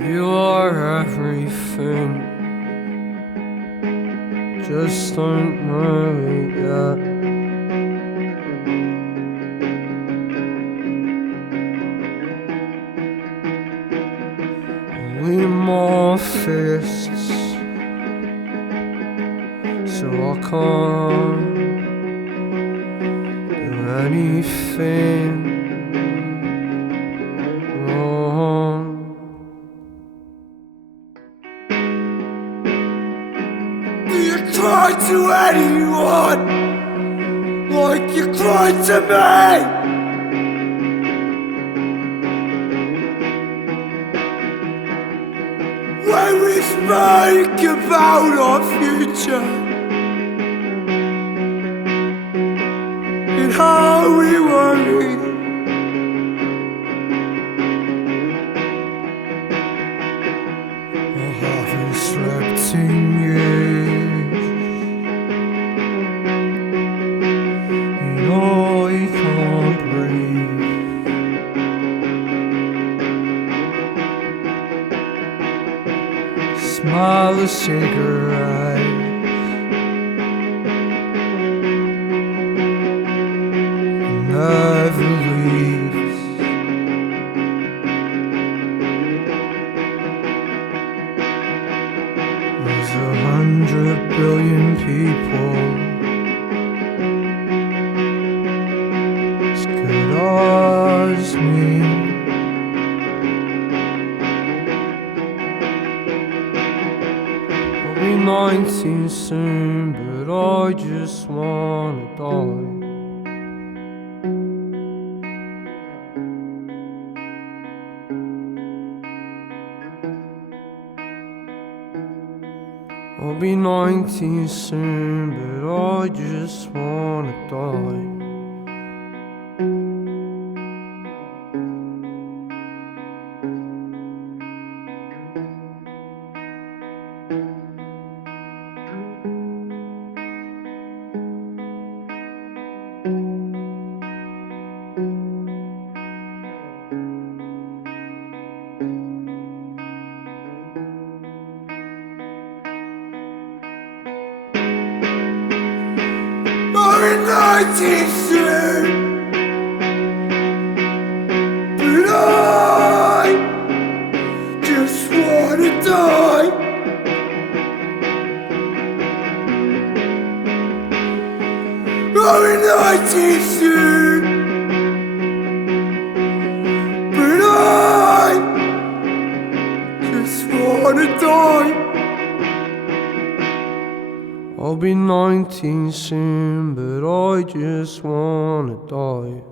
You are everything, just don't know it yet. Only more fists, so I can't do anything wrong. You cry to anyone like you cried to me. When we speak about our future and how we worry, I haven't slept in years, and I can't breathe. Smile a cigarette, never leaves. There's 100 billion people as good as me. I'll be 19 soon, but I just wanna die. I'll be 19 soon, but I just wanna die. I'm 19 soon, but I just wanna die. I'm 19 soon, but I just wanna die. I'll be 19 soon, but I just wanna die.